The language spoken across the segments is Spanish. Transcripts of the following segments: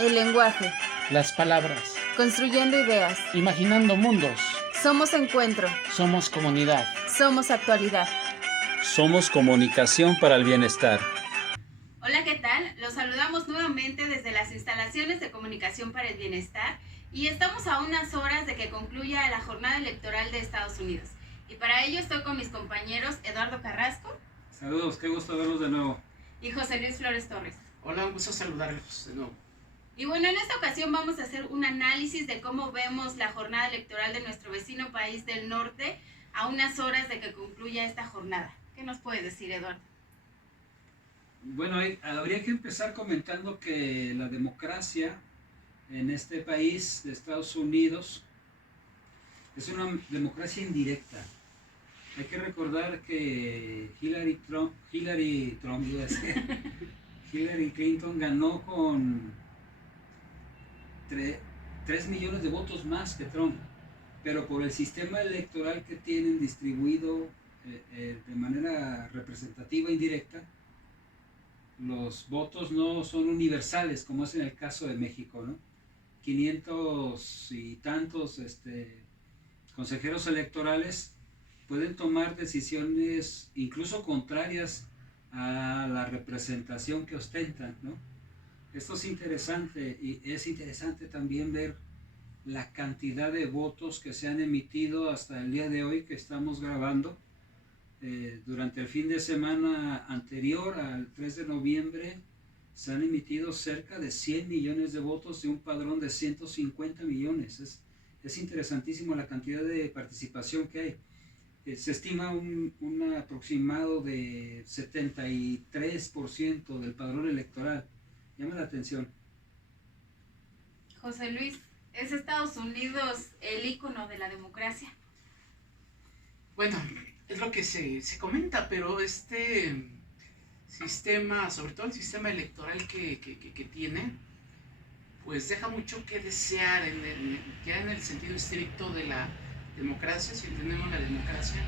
El lenguaje, Las palabras. construyendo ideas. Imaginando mundos. Somos encuentro, Somos comunidad. somos actualidad. Somos comunicación para el bienestar. Hola, ¿qué tal? Los saludamos nuevamente desde las instalaciones de Comunicación para el Bienestar y estamos a unas horas de que concluya la jornada electoral de Estados Unidos. Y para ello estoy con mis compañeros Eduardo Carrasco. Saludos, qué gusto verlos de nuevo. Y José Luis Flores Torres. Hola, un gusto saludarlos de nuevo. Y bueno, en esta ocasión vamos a hacer un análisis de cómo vemos la jornada electoral de nuestro vecino país del norte a unas horas de que concluya esta jornada. ¿Qué nos puede decir, Eduardo? Bueno, habría que empezar comentando que la democracia en este país de Estados Unidos es una democracia indirecta. Hay que recordar que Hillary Clinton ganó con 3 millones de votos más que Trump, pero por el sistema electoral que tienen distribuido de manera representativa indirecta, los votos no son universales como es en el caso de México, ¿no? 500 y tantos consejeros electorales pueden tomar decisiones incluso contrarias a la representación que ostentan, ¿no? Esto es interesante y es interesante también ver la cantidad de votos que se han emitido hasta el día de hoy que estamos grabando. Durante el fin de semana anterior al 3 de noviembre se han emitido cerca de 100 millones de votos de un padrón de 150 millones. Es interesantísimo la cantidad de participación que hay. Se estima un aproximado de 73% del padrón electoral. Llama la atención. José Luis, ¿es Estados Unidos el ícono de la democracia? Bueno, es lo que se comenta, pero este sistema, sobre todo el sistema electoral que tiene, pues deja mucho que desear ya en el sentido estricto de la democracia, si entendemos la democracia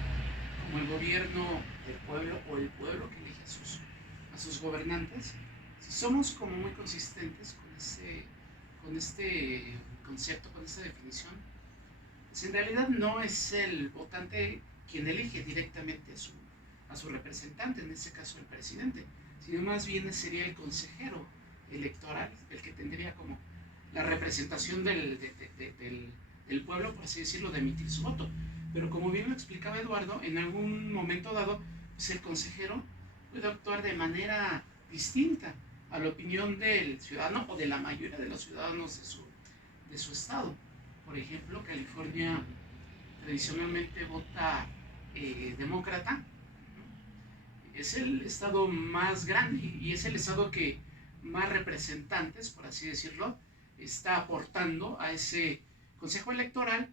como el gobierno del pueblo o el pueblo que elige a sus gobernantes. Si somos como muy consistentes con este concepto, con esta definición, pues en realidad no es el votante quien elige directamente a su representante, en este caso el presidente, sino más bien sería el consejero electoral, el que tendría como la representación del pueblo, por así decirlo, de emitir su voto. Pero como bien lo explicaba Eduardo, en algún momento dado, pues el consejero puede actuar de manera distinta a la opinión del ciudadano o de la mayoría de los ciudadanos de su estado. Por ejemplo, California tradicionalmente vota demócrata, es el estado más grande y es el estado que más representantes, por así decirlo, está aportando a ese consejo electoral.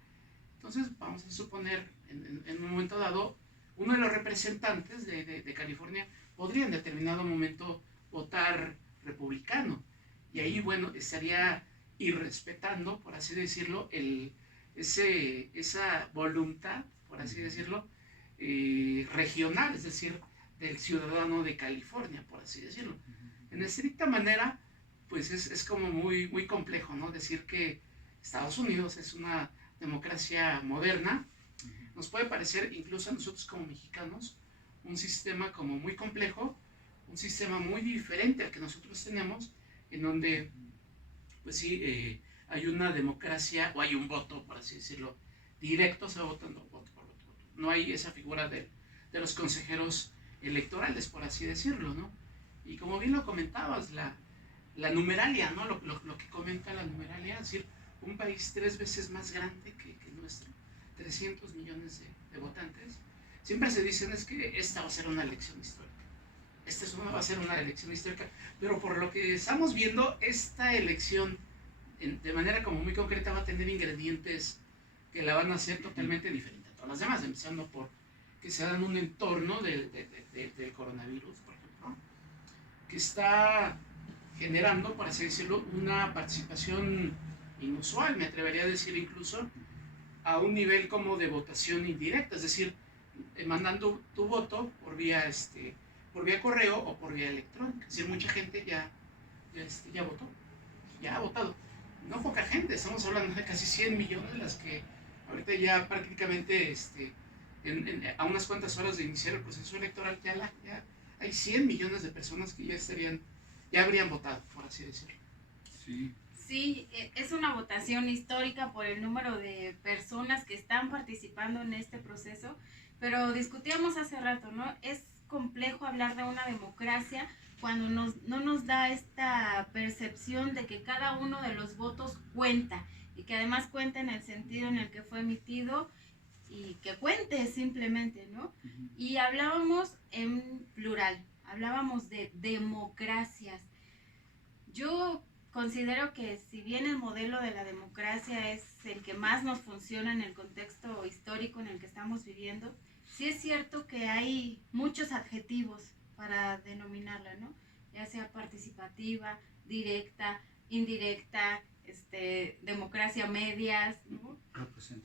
Entonces vamos a suponer en un momento dado uno de los representantes de California podría en determinado momento votar republicano y ahí bueno estaría irrespetando, por así decirlo, esa voluntad, por así decirlo, regional, es decir, del ciudadano de California, por así decirlo. En estricta manera, pues es como muy, muy complejo, ¿no? Decir que Estados Unidos es una democracia moderna. Nos puede parecer, incluso a nosotros como mexicanos, un sistema como muy complejo, un sistema muy diferente al que nosotros tenemos, en donde, pues sí, hay una democracia, o hay un voto, por así decirlo, directo, se va votando voto por voto. No hay esa figura de los consejeros electorales, por así decirlo, ¿no? Y como bien lo comentabas, la numeralia, ¿no? Lo que comenta la numeralia, es decir, un país 3 veces más grande que el nuestro, 300 millones de votantes, siempre se dicen es que esta va a ser una elección histórica. Va a ser una elección histórica, pero por lo que estamos viendo, esta elección de manera como muy concreta va a tener ingredientes que la van a hacer totalmente diferente a todas las demás, empezando por que se dan un entorno del coronavirus, por ejemplo, que está generando, por así decirlo, una participación inusual, me atrevería a decir incluso, a un nivel como de votación indirecta, es decir, mandando tu voto por vía correo o por vía electrónica. Es decir, mucha gente ya votó. ya ha votado. No poca gente, estamos hablando de casi 100 millones, las que ahorita ya prácticamente a unas cuantas horas de iniciar el proceso electoral ya hay 100 millones de personas que ya habrían votado, por así decirlo. Sí. Sí, es una votación histórica por el número de personas que están participando en este proceso, pero discutíamos hace rato, ¿no? Es complejo hablar de una democracia cuando no nos da esta percepción de que cada uno de los votos cuenta, y que además cuenta en el sentido en el que fue emitido y que cuente simplemente, ¿no? Y hablábamos en plural, hablábamos de democracias. Yo considero que si bien el modelo de la democracia es el que más nos funciona en el contexto histórico en el que estamos viviendo, sí es cierto que hay muchos adjetivos para denominarla, ¿no? Ya sea participativa, directa, indirecta, democracia medias, ¿no?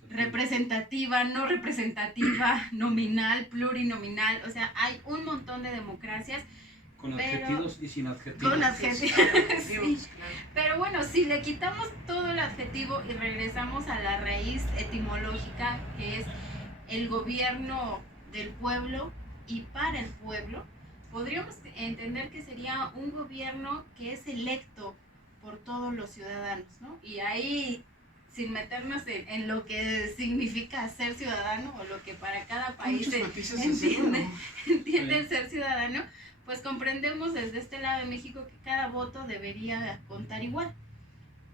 Representativa, no representativa, nominal, plurinominal, o sea, hay un montón de democracias. Con adjetivos y sin adjetivos. Con adjetivos, sí. Claro. Pero bueno, si le quitamos todo el adjetivo y regresamos a la raíz etimológica, que es el gobierno del pueblo y para el pueblo, podríamos entender que sería un gobierno que es electo por todos los ciudadanos, ¿no? Y ahí, sin meternos en lo que significa ser ciudadano o lo que para cada país entiende el ser ciudadano, pues comprendemos desde este lado de México que cada voto debería contar igual.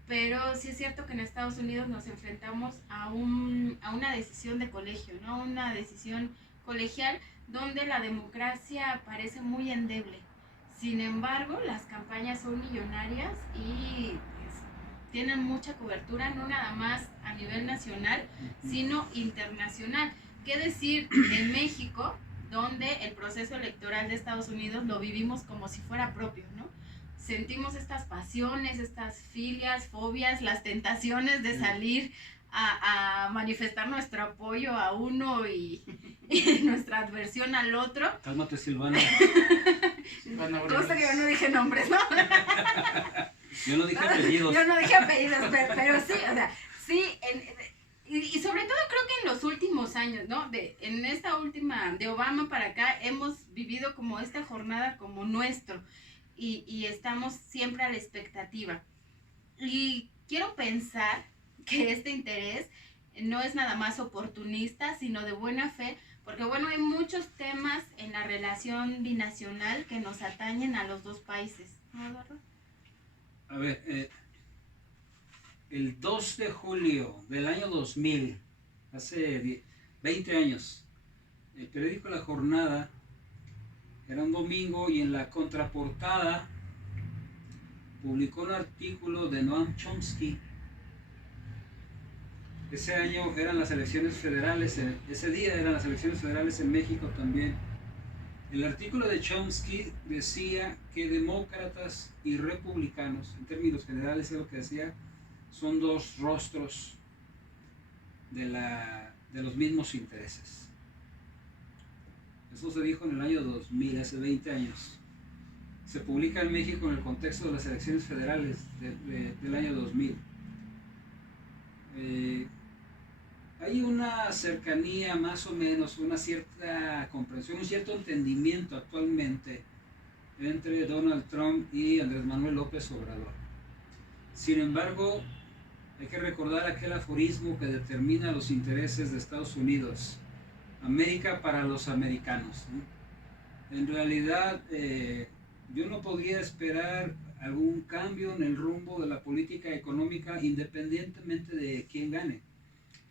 Pero sí es cierto que en Estados Unidos nos enfrentamos a una decisión de colegio, ¿no? Una decisión colegial donde la democracia parece muy endeble. Sin embargo, las campañas son millonarias y tienen mucha cobertura, no nada más a nivel nacional, sino internacional. ¿Qué decir de México, donde el proceso electoral de Estados Unidos lo vivimos como si fuera propio, ¿no? Sentimos estas pasiones, estas filias, fobias, las tentaciones de salir a manifestar nuestro apoyo a uno y nuestra adversión al otro. Cálmate, Silvana. Cosa que yo no dije nombres, ¿no? Yo no dije apellidos. Yo no dije apellidos, pero sí, o sea, sí, y sobre todo creo que en los últimos años, ¿no? En esta última, de Obama para acá, hemos vivido como esta jornada como nuestro y estamos siempre a la expectativa. Y quiero pensar que este interés no es nada más oportunista, sino de buena fe, porque bueno, hay muchos temas en la relación binacional que nos atañen a los dos países, ¿no, Eduardo? A ver, el 2 de julio del año 2000, hace 20 años, el periódico La Jornada, era un domingo, y en la contraportada publicó un artículo de Noam Chomsky. Ese año eran las elecciones federales, ese día eran las elecciones federales en México también. El artículo de Chomsky decía que demócratas y republicanos, en términos generales es lo que decía, son dos rostros de los mismos intereses. Eso se dijo en el año 2000, hace 20 años. Se publica en México en el contexto de las elecciones federales del año 2000. Hay una cercanía más o menos, una cierta comprensión, un cierto entendimiento actualmente entre Donald Trump y Andrés Manuel López Obrador. Sin embargo, hay que recordar aquel aforismo que determina los intereses de Estados Unidos: América para los americanos, ¿no? En realidad, yo no podría esperar algún cambio en el rumbo de la política económica independientemente de quién gane.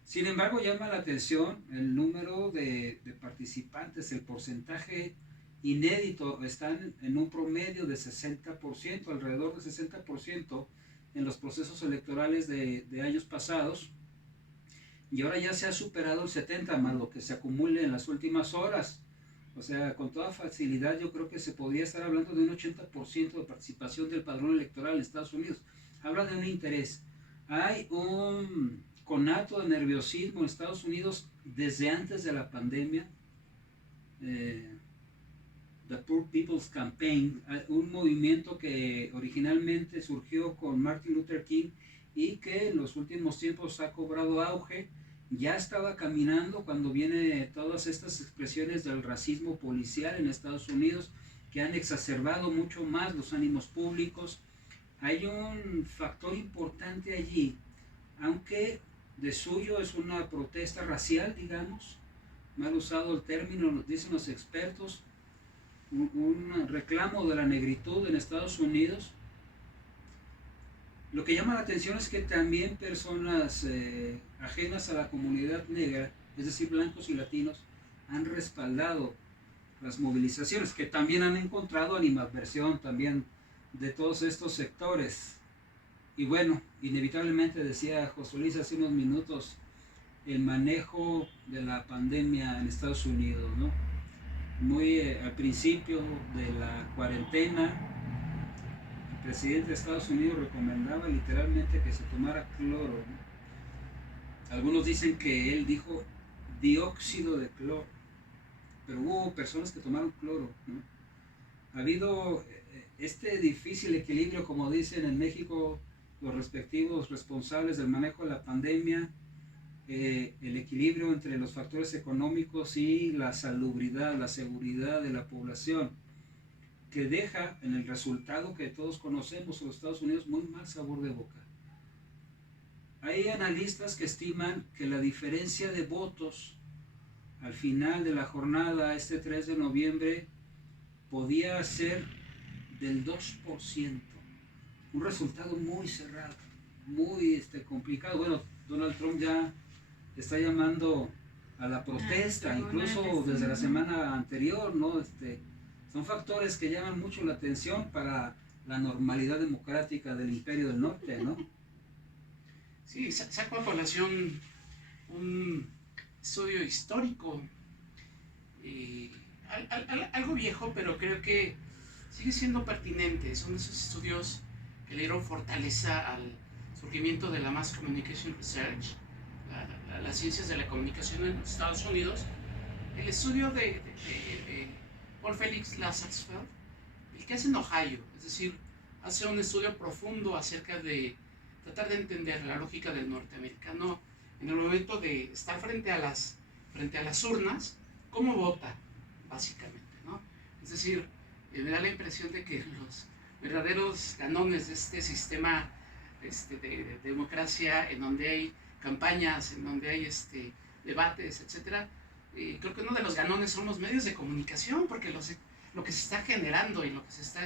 Sin embargo, llama la atención el número de participantes, el porcentaje inédito, están en un promedio de 60%, alrededor de 60% en los procesos electorales de años pasados, y ahora ya se ha superado el 70%, más lo que se acumule en las últimas horas. O sea, con toda facilidad yo creo que se podría estar hablando de un 80% de participación del padrón electoral en Estados Unidos. Habla de un interés. Hay un conato de nerviosismo en Estados Unidos desde antes de la pandemia. The Poor People's Campaign, un movimiento que originalmente surgió con Martin Luther King y que en los últimos tiempos ha cobrado auge. Ya estaba caminando cuando vienen todas estas expresiones del racismo policial en Estados Unidos, que han exacerbado mucho más los ánimos públicos. Hay un factor importante allí, aunque de suyo es una protesta racial, digamos, mal usado el término, nos dicen los expertos, un reclamo de la negritud en Estados Unidos. Lo que llama la atención es que también personas ajenas a la comunidad negra, es decir, blancos y latinos, han respaldado las movilizaciones, que también han encontrado animadversión también de todos estos sectores. Y bueno, inevitablemente, decía José Luis hace unos minutos, el manejo de la pandemia en Estados Unidos, ¿no? Muy al principio de la cuarentena, el presidente de Estados Unidos recomendaba literalmente que se tomara cloro, ¿no? Algunos dicen que él dijo dióxido de cloro, pero hubo personas que tomaron cloro, ¿no? Ha habido este difícil equilibrio, como dicen en México los respectivos responsables del manejo de la pandemia, el equilibrio entre los factores económicos y la salubridad, la seguridad de la población, que deja en el resultado que todos conocemos en los Estados Unidos muy mal sabor de boca. Hay analistas que estiman que la diferencia de votos al final de la jornada, este 3 de noviembre, podía ser del 2%. Un resultado muy cerrado, muy complicado. Bueno, Donald Trump ya está llamando a la protesta, incluso desde la semana anterior, ¿no? Son factores que llaman mucho la atención para la normalidad democrática del Imperio del Norte, ¿no? Sí, saco a colación un estudio histórico, algo viejo, pero creo que sigue siendo pertinente. Son esos estudios que le dieron fortaleza al surgimiento de la Mass Communication Research, las ciencias de la comunicación en los Estados Unidos. El estudio de Paul Felix Lazarsfeld, el que hace en Ohio, es decir, hace un estudio profundo acerca de tratar de entender la lógica del norteamericano en el momento de estar frente a las urnas, cómo vota, básicamente, ¿no? Es decir, me da la impresión de que los verdaderos canones de este sistema de democracia, en donde hay campañas, en donde hay debates, etcétera, creo que uno de los ganones son los medios de comunicación, porque lo que se está generando y lo que se está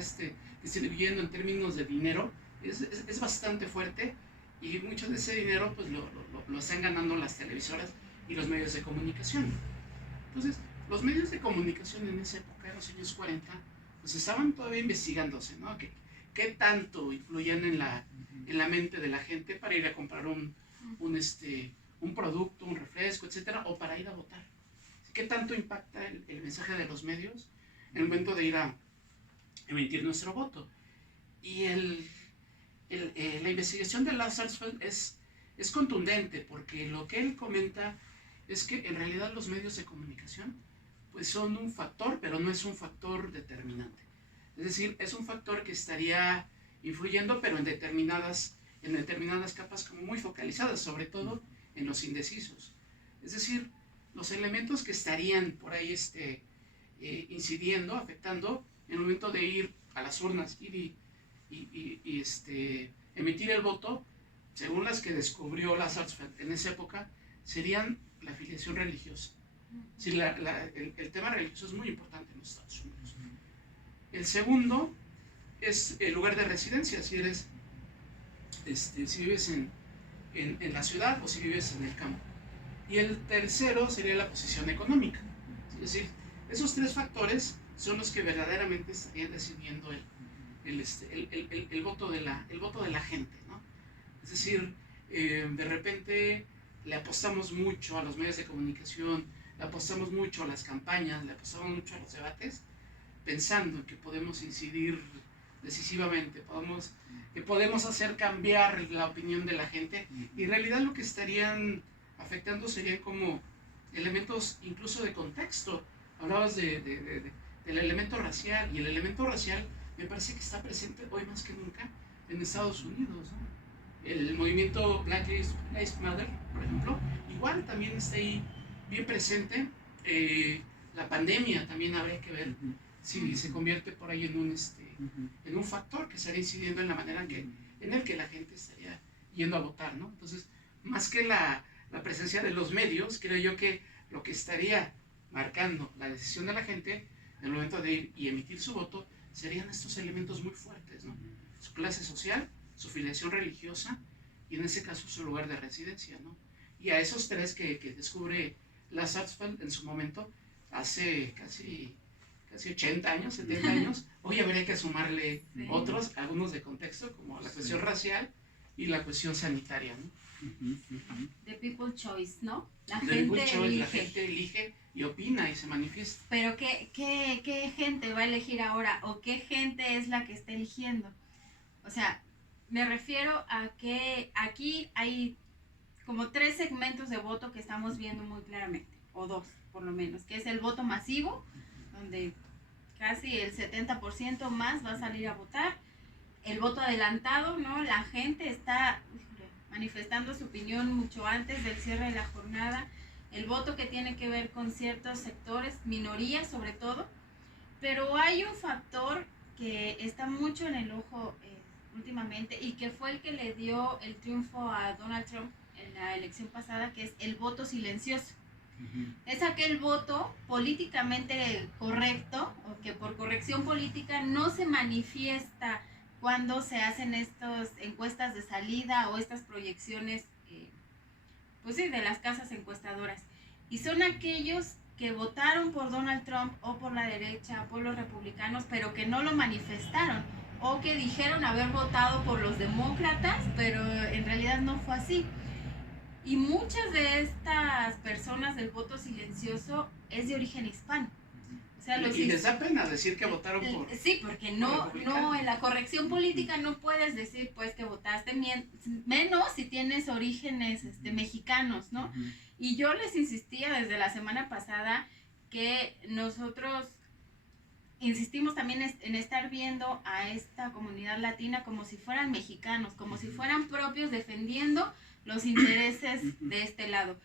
distribuyendo en términos de dinero es bastante fuerte, y mucho de ese dinero pues lo están ganando las televisoras y los medios de comunicación. Entonces, los medios de comunicación en esa época, en los años 40, pues estaban todavía investigándose, ¿no? ¿Qué tanto influían en la mente de la gente para ir a comprar un producto, un refresco, etcétera, o para ir a votar? ¿Qué tanto impacta el mensaje de los medios en el momento de ir a emitir nuestro voto? Y la investigación de Lazarsfeld es contundente, porque lo que él comenta es que en realidad los medios de comunicación pues son un factor, pero no es un factor determinante. Es decir, es un factor que estaría influyendo, pero en determinadas capas como muy focalizadas, sobre todo en los indecisos. Es decir, los elementos que estarían por ahí incidiendo, afectando, en el momento de ir a las urnas, ir y emitir el voto, según las que descubrió Lazarsfeld en esa época, serían la afiliación religiosa. Sí, el tema religioso es muy importante en los Estados Unidos. El segundo es el lugar de residencia, si vives en la ciudad o si vives en el campo. Y el tercero sería la posición económica. Es decir, esos tres factores son los que verdaderamente estarían decidiendo el voto de la gente, ¿no? Es decir, de repente le apostamos mucho a los medios de comunicación, le apostamos mucho a las campañas, le apostamos mucho a los debates, pensando que podemos incidir decisivamente, que podemos hacer cambiar la opinión de la gente, y en realidad lo que estarían afectando serían como elementos incluso de contexto. Hablabas de del elemento racial. Y el elemento racial me parece que está presente hoy más que nunca en Estados Unidos, ¿no? El movimiento Black Lives Matter, por ejemplo, igual también está ahí bien presente. La pandemia también habría que ver si se convierte por ahí en un factor que estaría incidiendo en la manera en el que la gente estaría yendo a votar, ¿no? Entonces, más que la presencia de los medios, creo yo que lo que estaría marcando la decisión de la gente en el momento de ir y emitir su voto serían estos elementos muy fuertes, ¿no? Su clase social, su filiación religiosa y en ese caso su lugar de residencia, ¿no? Y a esos tres que descubre Las Sarsfield en su momento, hace casi 80 años, 70 años, hoy habría que sumarle otros, algunos de contexto, como la cuestión racial y la cuestión sanitaria, ¿no? The people choice, ¿no? La gente elige y opina y se manifiesta. Pero ¿qué gente va a elegir ahora? ¿O qué gente es la que está eligiendo? O sea, me refiero a que aquí hay como 3 segmentos de voto que estamos viendo muy claramente, o 2 por lo menos, que es el voto masivo, donde casi el 70% más va a salir a votar, el voto adelantado, ¿no? La gente está manifestando su opinión mucho antes del cierre de la jornada, el voto que tiene que ver con ciertos sectores, minorías sobre todo, pero hay un factor que está mucho en el ojo últimamente y que fue el que le dio el triunfo a Donald Trump en la elección pasada, que es el voto silencioso. Es aquel voto políticamente correcto o que por corrección política no se manifiesta cuando se hacen estas encuestas de salida o estas proyecciones pues sí, de las casas encuestadoras, y son aquellos que votaron por Donald Trump o por la derecha, por los republicanos, pero que no lo manifestaron o que dijeron haber votado por los demócratas, pero en realidad no fue así. Y muchas de estas personas del voto silencioso es de origen hispano. O sea, y les da pena decir que votaron por... Sí, porque no, en la corrección política no puedes decir pues que votaste, menos si tienes orígenes mexicanos, ¿no? Y yo les insistía desde la semana pasada que nosotros insistimos también en estar viendo a esta comunidad latina como si fueran mexicanos, como si fueran propios, defendiendo los intereses de este lado.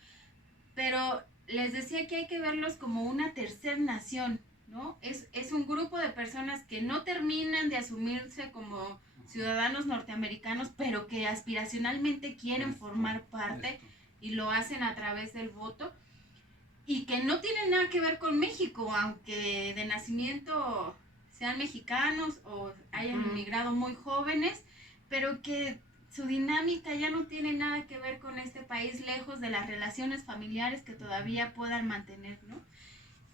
Pero les decía que hay que verlos como una tercer nación, ¿no? Es un grupo de personas que no terminan de asumirse como ciudadanos norteamericanos, pero que aspiracionalmente quieren formar parte y lo hacen a través del voto, y que no tienen nada que ver con México, aunque de nacimiento sean mexicanos o hayan inmigrado muy jóvenes, pero que su dinámica ya no tiene nada que ver con este país, lejos de las relaciones familiares que todavía puedan mantener, ¿no?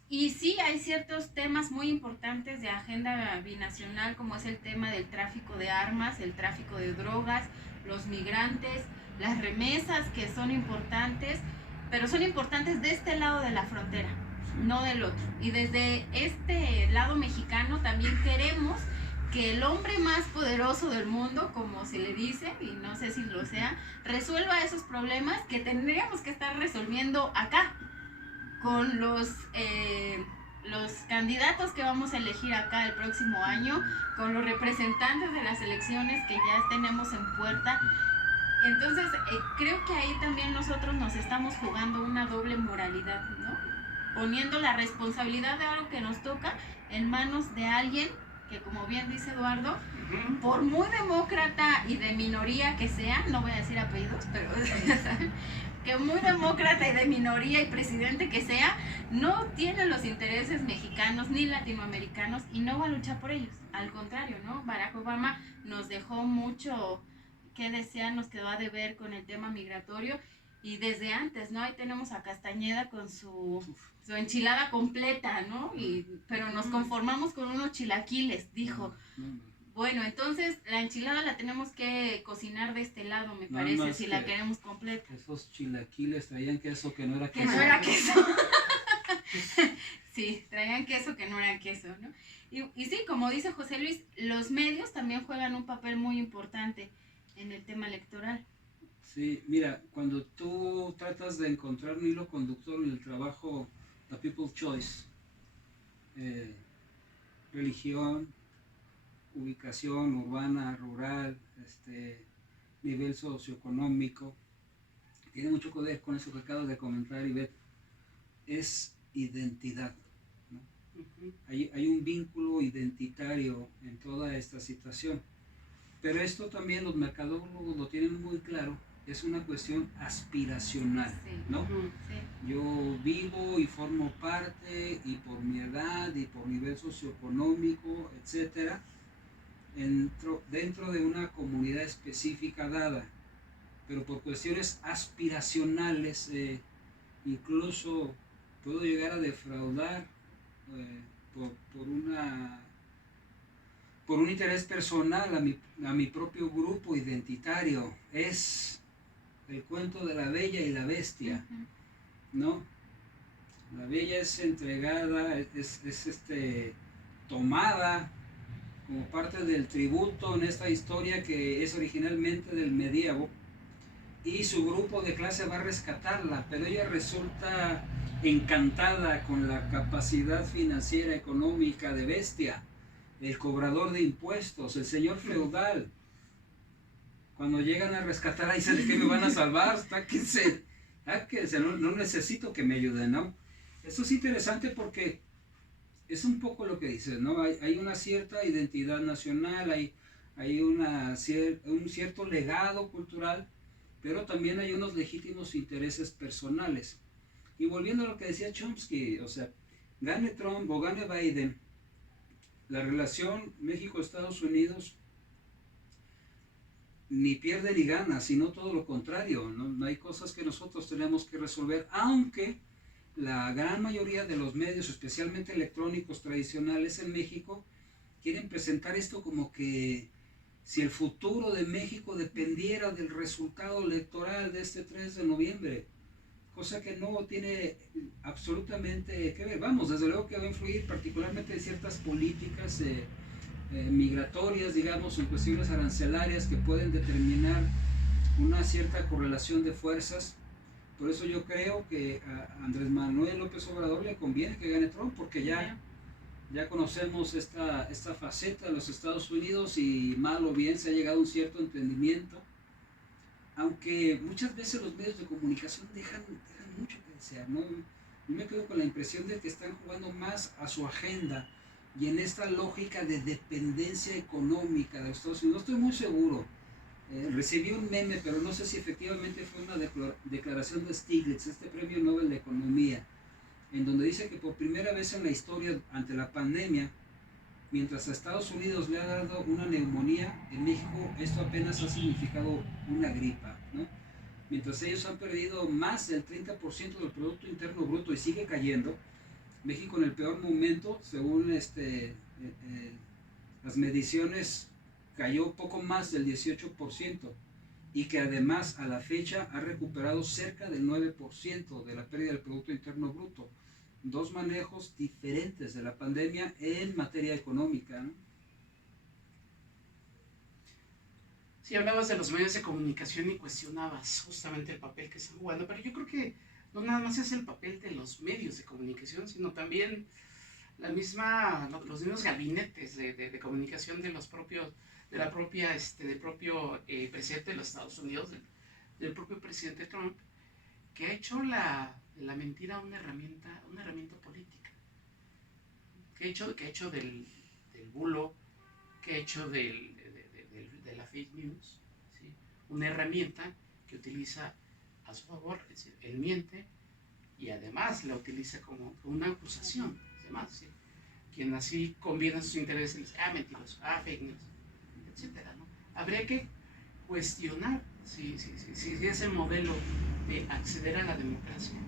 Y sí, hay ciertos temas muy importantes de agenda binacional, como es el tema del tráfico de armas, el tráfico de drogas, los migrantes, las remesas, que son importantes, pero son importantes de este lado de la frontera, no del otro. Y desde este lado mexicano también queremos que el hombre más poderoso del mundo, como se le dice, y no sé si lo sea, resuelva esos problemas que tendríamos que estar resolviendo acá, con los candidatos que vamos a elegir acá el próximo año, con los representantes de las elecciones que ya tenemos en puerta. Entonces, creo que ahí también nosotros nos estamos jugando una doble moralidad, ¿no? Poniendo la responsabilidad de algo que nos toca en manos de alguien que, como bien dice Eduardo, por muy demócrata y de minoría que sea, no voy a decir apellidos, pero que muy demócrata y de minoría y presidente que sea, no tiene los intereses mexicanos ni latinoamericanos y no va a luchar por ellos. Al contrario, ¿no? Barack Obama nos dejó mucho que desear, nos quedó a deber con el tema migratorio, y desde antes, ¿no? Ahí tenemos a Castañeda con su enchilada completa, ¿no? Pero nos conformamos con unos chilaquiles, dijo. Bueno, entonces la enchilada la tenemos que cocinar de este lado, me parece, si la queremos completa. Esos chilaquiles traían queso que no era queso. Que no era queso. Sí, traían queso que no era queso, ¿no? Y sí, como dice José Luis, los medios también juegan un papel muy importante en el tema electoral. Sí, mira, cuando tú tratas de encontrar un hilo conductor en el trabajo The People's Choice, religión, ubicación urbana, rural, nivel socioeconómico. Tiene mucho que ver con eso que acabas de comentar, Ivette. Es identidad, ¿no? Hay un vínculo identitario en toda esta situación. Pero esto también los mercadólogos lo tienen muy claro, es una cuestión aspiracional, ¿no? Sí. Yo vivo y formo parte, y por mi edad y por nivel socioeconómico, etcétera, dentro de una comunidad específica dada, pero por cuestiones aspiracionales, incluso puedo llegar a defraudar por un interés personal a mi propio grupo identitario. Es el cuento de la Bella y la Bestia, ¿no? La Bella es entregada, es tomada como parte del tributo en esta historia que es originalmente del medievo, y su grupo de clase va a rescatarla, pero ella resulta encantada con la capacidad financiera económica de Bestia, el cobrador de impuestos, el señor feudal. Cuando llegan a rescatarla dicen: ¿de qué me van a salvar? Sáquense, no necesito que me ayuden, ¿no? Esto es interesante porque es un poco lo que dices, ¿no? Hay una cierta identidad nacional, hay un cierto legado cultural, pero también hay unos legítimos intereses personales. Y volviendo a lo que decía Chomsky, o sea, gane Trump o gane Biden, la relación México-Estados Unidos ni pierde ni gana, sino todo lo contrario, ¿no? Hay cosas que nosotros tenemos que resolver, aunque la gran mayoría de los medios, especialmente electrónicos tradicionales en México, quieren presentar esto como que si el futuro de México dependiera del resultado electoral de este 3 de noviembre, cosa que no tiene absolutamente que ver. Vamos, desde luego que va a influir particularmente en ciertas políticas migratorias, digamos, en cuestiones arancelarias que pueden determinar una cierta correlación de fuerzas. Por eso yo creo que a Andrés Manuel López Obrador le conviene que gane Trump, porque ya conocemos esta faceta de los Estados Unidos, y mal o bien se ha llegado a un cierto entendimiento, aunque muchas veces los medios de comunicación dejan mucho que desear, ¿no? Yo me quedo con la impresión de que están jugando más a su agenda y en esta lógica de dependencia económica de los Estados Unidos. No estoy muy seguro. Recibí un meme, pero no sé si efectivamente fue una declaración de Stiglitz, este premio Nobel de Economía, en donde dice que por primera vez en la historia, ante la pandemia, mientras a Estados Unidos le ha dado una neumonía, en México esto apenas ha significado una gripa, ¿no? Mientras ellos han perdido más del 30% del Producto Interno Bruto y sigue cayendo, México en el peor momento, según las mediciones, cayó poco más del 18%, y que además a la fecha ha recuperado cerca del 9% de la pérdida del Producto Interno Bruto. Dos manejos diferentes de la pandemia en materia económica, ¿no? Sí, hablabas de los medios de comunicación y cuestionabas justamente el papel que están jugando, pero yo creo que no nada más es el papel de los medios de comunicación, sino también los mismos gabinetes de comunicación del propio presidente de los Estados Unidos, del propio presidente Trump, que ha hecho la mentira una herramienta política, que ha hecho del bulo, que ha hecho de la fake news, ¿sí?, una herramienta que utiliza a su favor. Es decir, él miente y además la utiliza como una acusación, además, ¿sí?, quien así conviene sus intereses, mentiroso, fake news, etcétera, ¿no? Habría que cuestionar si ese modelo de acceder a la democracia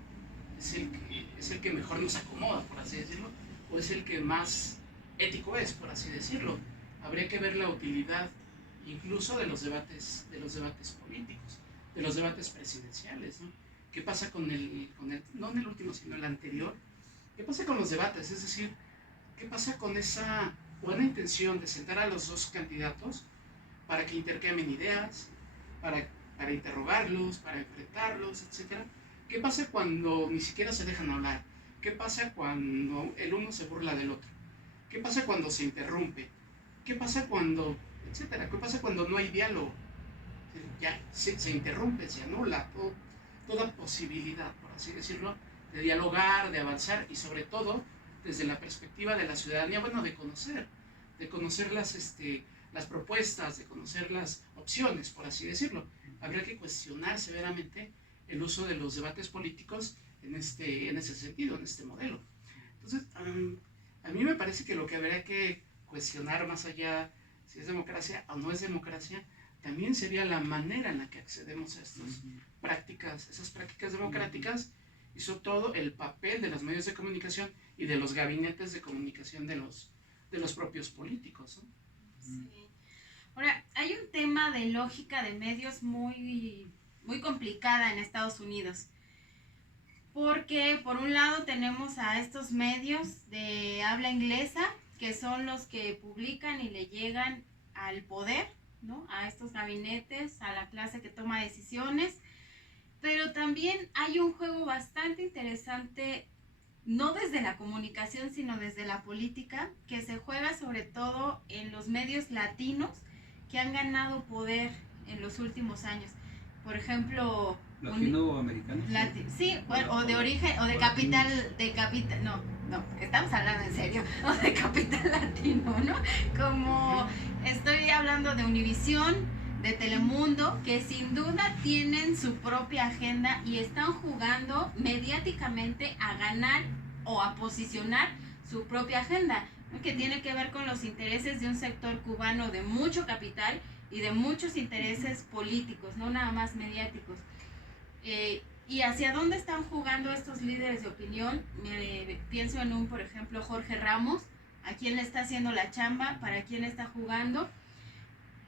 es el que mejor nos acomoda, por así decirlo, o es el que más ético es, por así decirlo. Habría que ver la utilidad incluso de los debates políticos, de los debates presidenciales, ¿no? ¿Qué pasa con no en el último, sino el anterior? ¿Qué pasa con los debates? Es decir, ¿qué pasa con esa buena intención de sentar a los dos candidatos para que intercambien ideas, para interrogarlos, para enfrentarlos, etcétera? ¿Qué pasa cuando ni siquiera se dejan hablar? ¿Qué pasa cuando el uno se burla del otro? ¿Qué pasa cuando se interrumpe? ¿Qué pasa cuando, etcétera? ¿Qué pasa cuando no hay diálogo? Ya se interrumpe, se anula toda posibilidad, por así decirlo, de dialogar, de avanzar y sobre todo desde la perspectiva de la ciudadanía, bueno, de conocer las propuestas, de conocer las opciones, por así decirlo. Habría que cuestionar severamente el uso de los debates políticos en ese sentido, en este modelo. Entonces, a mí me parece que lo que habría que cuestionar más allá si es democracia o no es democracia, también sería la manera en la que accedemos a esas prácticas democráticas y sobre todo el papel de los medios de comunicación y de los gabinetes de comunicación de los propios políticos, ¿no? Sí. Ahora, hay un tema de lógica de medios muy, muy complicada en Estados Unidos. Porque por un lado tenemos a estos medios de habla inglesa, que son los que publican y le llegan al poder, ¿no? A estos gabinetes, a la clase que toma decisiones. Pero también hay un juego bastante interesante, no desde la comunicación, sino desde la política, que se juega sobre todo en los medios latinos que han ganado poder en los últimos años. Por ejemplo, latinoamericanos. Sí, bueno, o de origen, o de capital, no, estamos hablando en serio, o de capital latino, ¿no? Como estoy hablando de Univisión, de Telemundo, que sin duda tienen su propia agenda y están jugando mediáticamente a ganar o a posicionar su propia agenda, ¿no? Que tiene que ver con los intereses de un sector cubano de mucho capital y de muchos intereses políticos, no nada más mediáticos. ¿Y hacia dónde están jugando estos líderes de opinión? Pienso en por ejemplo, Jorge Ramos, a quién le está haciendo la chamba, para quién está jugando.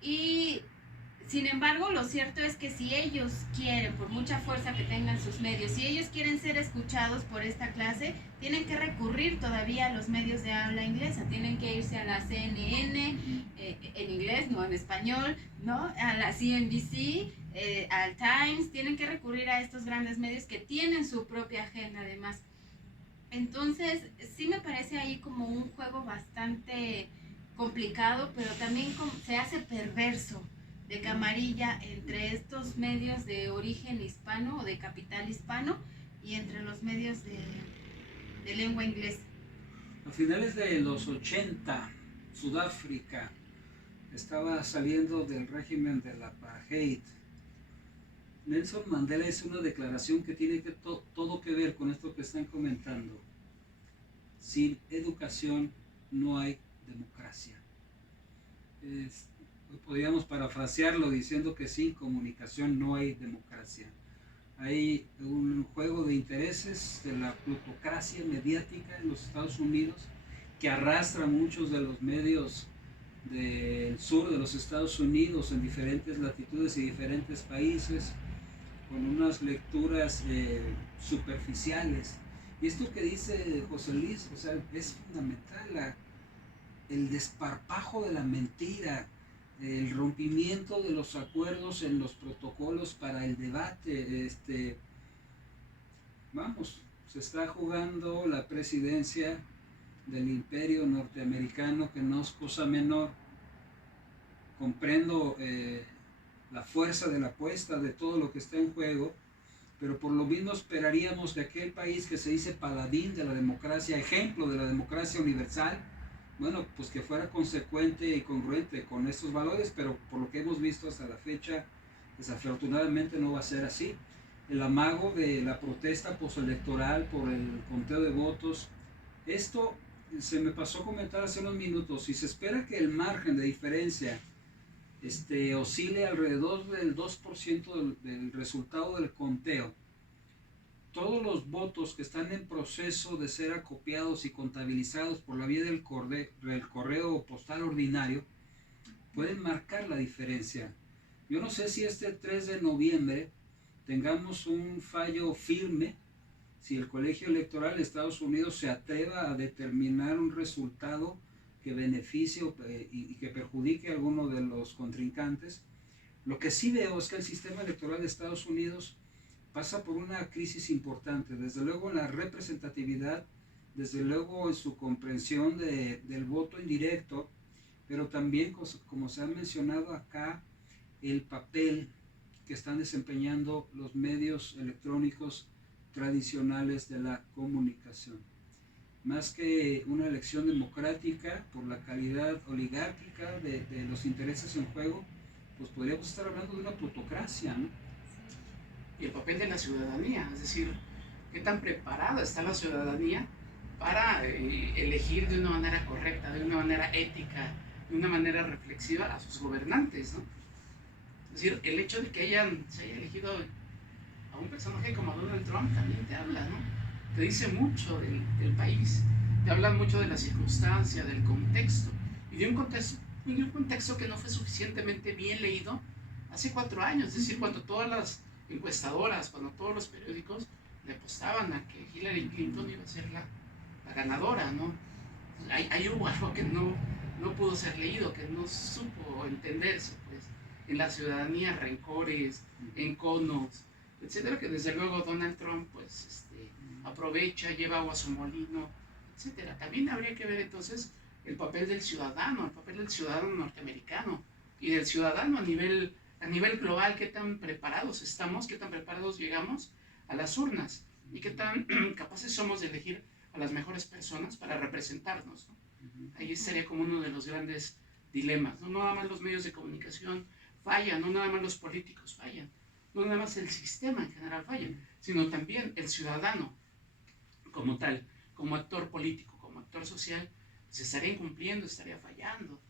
Y sin embargo, lo cierto es que si ellos quieren, por mucha fuerza que tengan sus medios, si ellos quieren ser escuchados por esta clase, tienen que recurrir todavía a los medios de habla inglesa, tienen que irse a la CNN, en inglés, no en español, ¿no? A la CNBC, al Times, tienen que recurrir a estos grandes medios que tienen su propia agenda además. Entonces, sí me parece ahí como un juego bastante complicado, pero también se hace perverso, de camarilla entre estos medios de origen hispano o de capital hispano y entre los medios de lengua inglesa. A finales de los 80, Sudáfrica estaba saliendo del régimen del apartheid. Nelson Mandela hizo una declaración que tiene todo que ver con esto que están comentando. Sin educación no hay democracia. Podríamos parafrasearlo diciendo que sin comunicación no hay democracia. Hay un juego de intereses de la plutocracia mediática en los Estados Unidos que arrastra muchos de los medios del sur de los Estados Unidos en diferentes latitudes y diferentes países, con unas lecturas superficiales. Y esto que dice José Luis, o sea, es fundamental, el desparpajo de la mentira, el rompimiento de los acuerdos en los protocolos para el debate. Se está jugando la presidencia del imperio norteamericano, que no es cosa menor. Comprendo la fuerza de la apuesta, de todo lo que está en juego, pero por lo mismo esperaríamos de aquel país que se dice paladín de la democracia, ejemplo de la democracia universal, bueno, pues que fuera consecuente y congruente con estos valores, pero por lo que hemos visto hasta la fecha, desafortunadamente no va a ser así. El amago de la protesta postelectoral por el conteo de votos, esto se me pasó a comentar hace unos minutos. Si se espera que el margen de diferencia oscile alrededor del 2% del resultado del conteo, todos los votos que están en proceso de ser acopiados y contabilizados por la vía del correo postal ordinario pueden marcar la diferencia. Yo no sé si este 3 de noviembre tengamos un fallo firme, si el Colegio Electoral de Estados Unidos se atreva a determinar un resultado que beneficie y que perjudique a alguno de los contrincantes. Lo que sí veo es que el sistema electoral de Estados Unidos pasa por una crisis importante, desde luego en la representatividad desde luego en su comprensión del voto indirecto, pero también, como se ha mencionado acá, el papel que están desempeñando los medios electrónicos tradicionales de la comunicación. Más que una elección democrática por la calidad oligárquica de los intereses en juego, pues podríamos estar hablando de una plutocracia, ¿no? Y el papel de la ciudadanía, es decir, qué tan preparada está la ciudadanía para elegir de una manera correcta, de una manera ética, de una manera reflexiva a sus gobernantes, ¿no? Es decir, el hecho de que se haya elegido a un personaje como Donald Trump también te habla, ¿no? Te dice mucho del país, te habla mucho de la circunstancia, del contexto, y de un contexto que no fue suficientemente bien leído hace 4 años, es decir, cuando todas las encuestadoras, cuando todos los periódicos le apostaban a que Hillary Clinton iba a ser la ganadora, ¿no? Ahí hubo algo que no pudo ser leído, que no supo entenderse, pues, en la ciudadanía, rencores, enconos, etcétera, que desde luego Donald Trump, pues, aprovecha, lleva agua a su molino, etcétera. También habría que ver entonces el papel del ciudadano norteamericano y del ciudadano a nivel global, qué tan preparados estamos, qué tan preparados llegamos a las urnas y qué tan capaces somos de elegir a las mejores personas para representarnos, ¿no? Ahí estaría como uno de los grandes dilemas, ¿no? No nada más los medios de comunicación fallan, no nada más los políticos fallan, no nada más el sistema en general falla, sino también el ciudadano como tal, como actor político, como actor social, se estaría incumpliendo, estaría fallando.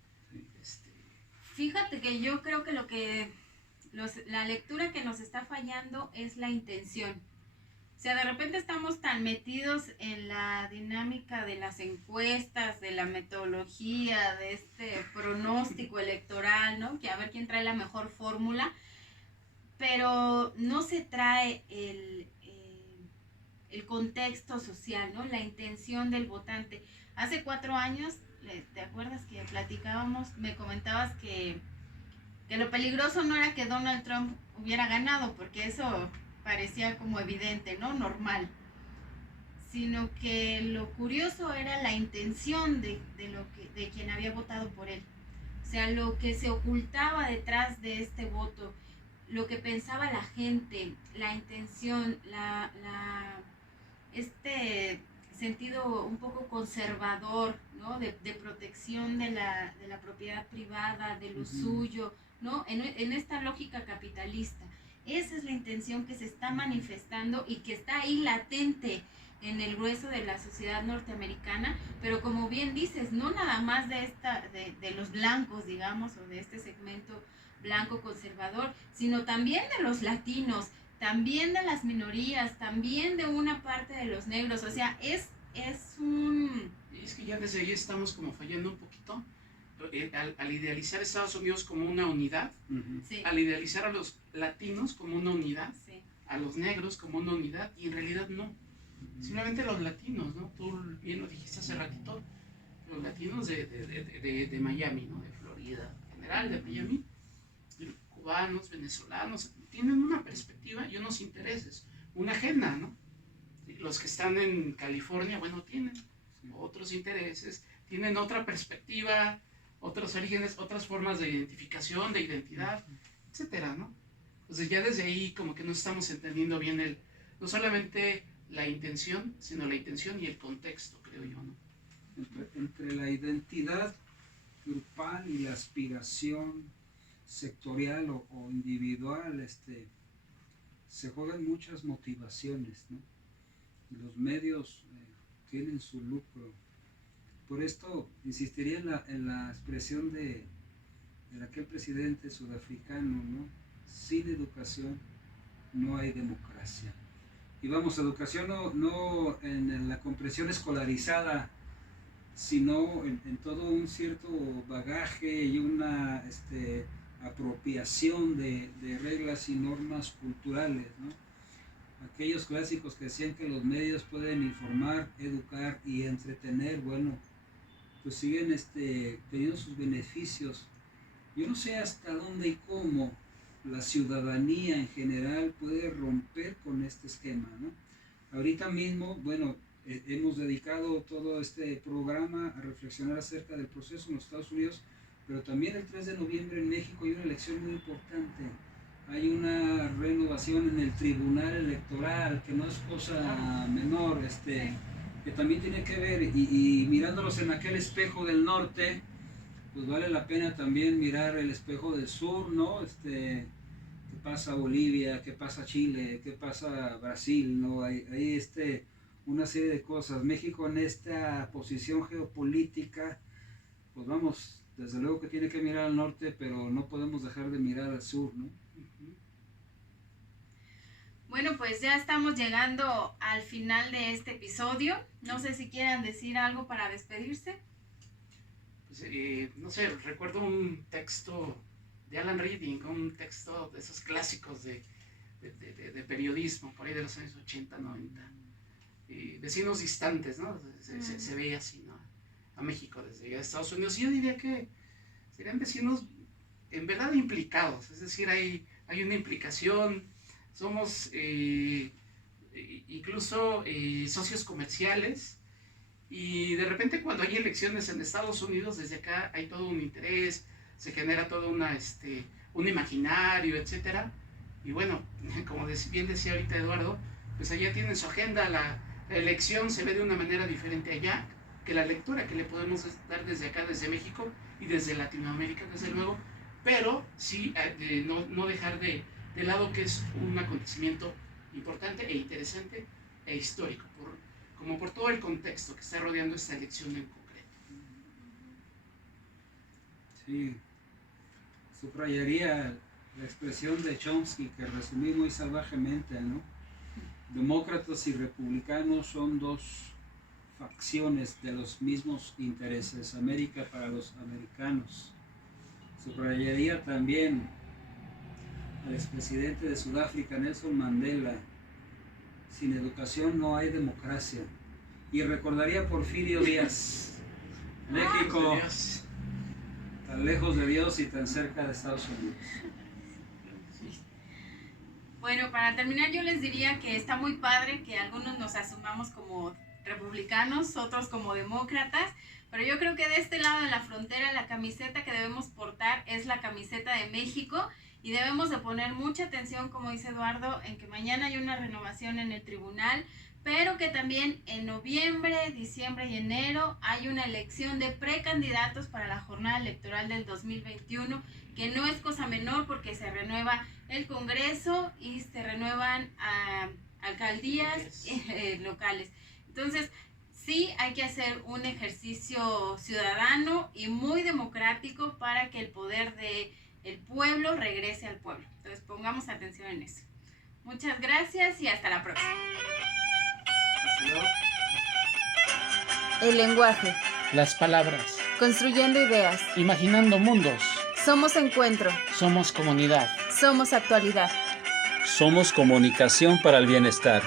Fíjate que yo creo que la lectura que nos está fallando es la intención. O sea, de repente estamos tan metidos en la dinámica de las encuestas, de la metodología, de este pronóstico electoral, ¿no? Que a ver quién trae la mejor fórmula, pero no se trae el contexto social, ¿no? La intención del votante. Hace 4 años, ¿te acuerdas que platicábamos? Me comentabas que lo peligroso no era que Donald Trump hubiera ganado, porque eso parecía como evidente, ¿no? Normal. Sino que lo curioso era la intención de quien había votado por él. O sea, lo que se ocultaba detrás de este voto, lo que pensaba la gente, la intención, este sentido un poco conservador, ¿no? De protección de la propiedad privada, de lo suyo, ¿no? En esta lógica capitalista. Esa es la intención que se está manifestando y que está ahí latente en el grueso de la sociedad norteamericana, pero como bien dices, no nada más de los blancos, digamos, o de este segmento blanco conservador, sino también de los latinos, también de las minorías, también de una parte de los negros. O sea, es que ya desde ahí estamos como fallando un poquito, al idealizar a Estados Unidos como una unidad, sí, al idealizar a los latinos como una unidad, sí, a los negros como una unidad, y en realidad no. Simplemente los latinos, ¿no? Tú bien lo dijiste hace ratito, los latinos de Miami, ¿no? De Florida, en general de Miami, cubanos, venezolanos, tienen una perspectiva y unos intereses, una agenda, ¿no? Los que están en California, bueno, tienen otros intereses, tienen otra perspectiva, otros orígenes, otras formas de identificación, de identidad, etcétera, ¿no? Entonces ya desde ahí como que no estamos entendiendo bien no solamente la intención, sino la intención y el contexto, creo yo, ¿no? Entre la identidad grupal y la aspiración sectorial o individual, se juegan muchas motivaciones, ¿no? Y los medios tienen su lucro. Por esto insistiría en la expresión de aquel presidente sudafricano, ¿no? Sin educación no hay democracia. Y vamos, educación no en la comprensión escolarizada, sino en todo un cierto bagaje y una apropiación de reglas y normas culturales, ¿no? Aquellos clásicos que decían que los medios pueden informar, educar y entretener, bueno, pues siguen teniendo sus beneficios. Yo no sé hasta dónde y cómo la ciudadanía en general puede romper con este esquema, ¿no? Ahorita mismo, bueno, Hemos dedicado todo este programa a reflexionar acerca del proceso en los Estados Unidos, pero también el 3 de noviembre en México hay una elección muy importante. Hay una renovación en el Tribunal Electoral, que no es cosa menor, que también tiene que ver, y mirándolos en aquel espejo del norte, pues vale la pena también mirar el espejo del sur, ¿no? ¿Qué pasa Bolivia? ¿Qué pasa Chile? ¿Qué pasa Brasil? ¿No? Hay una serie de cosas. México en esta posición geopolítica, pues vamos, desde luego que tiene que mirar al norte, pero no podemos dejar de mirar al sur, ¿no? Bueno, pues ya estamos llegando al final de este episodio. No sé si quieran decir algo para despedirse. Pues, no sé, recuerdo un texto de Alan Reading, un texto de esos clásicos de periodismo, por ahí de los años 80, 90. Y vecinos distantes, ¿no? Se veía así, ¿no? A México desde Estados Unidos. Y yo diría que serían vecinos en verdad implicados, es decir, hay una implicación, somos incluso socios comerciales, y de repente cuando hay elecciones en Estados Unidos, desde acá hay todo un interés, se genera todo un imaginario, etcétera. Y bueno, como bien decía ahorita Eduardo, pues allá tienen su agenda, la elección se ve de una manera diferente allá que la lectura que le podemos dar desde acá, desde México y desde Latinoamérica, desde luego, pero sí no dejar de lado que es un acontecimiento importante e interesante e histórico, como por todo el contexto que está rodeando esta elección en concreto. Sí, subrayaría la expresión de Chomsky que resumí muy salvajemente, ¿no? Demócratas y republicanos son dos facciones de los mismos intereses, América para los americanos. Subrayaría también al expresidente de Sudáfrica, Nelson Mandela: sin educación no hay democracia. Y recordaría a Porfirio Díaz: México, tan lejos de Dios y tan cerca de Estados Unidos. Bueno, para terminar yo les diría que está muy padre que algunos nos asumamos como republicanos, otros como demócratas, pero yo creo que de este lado de la frontera la camiseta que debemos portar es la camiseta de México, y debemos de poner mucha atención, como dice Eduardo, en que mañana hay una renovación en el tribunal, pero que también en noviembre, diciembre y enero hay una elección de precandidatos para la jornada electoral del 2021, que no es cosa menor porque se renueva el Congreso y se renuevan alcaldías locales. Entonces, sí hay que hacer un ejercicio ciudadano y muy democrático para que el poder del pueblo regrese al pueblo. Entonces, pongamos atención en eso. Muchas gracias y hasta la próxima. El lenguaje. Las palabras. Construyendo ideas. Imaginando mundos. Somos encuentro. Somos comunidad. Somos actualidad. Somos comunicación para el bienestar.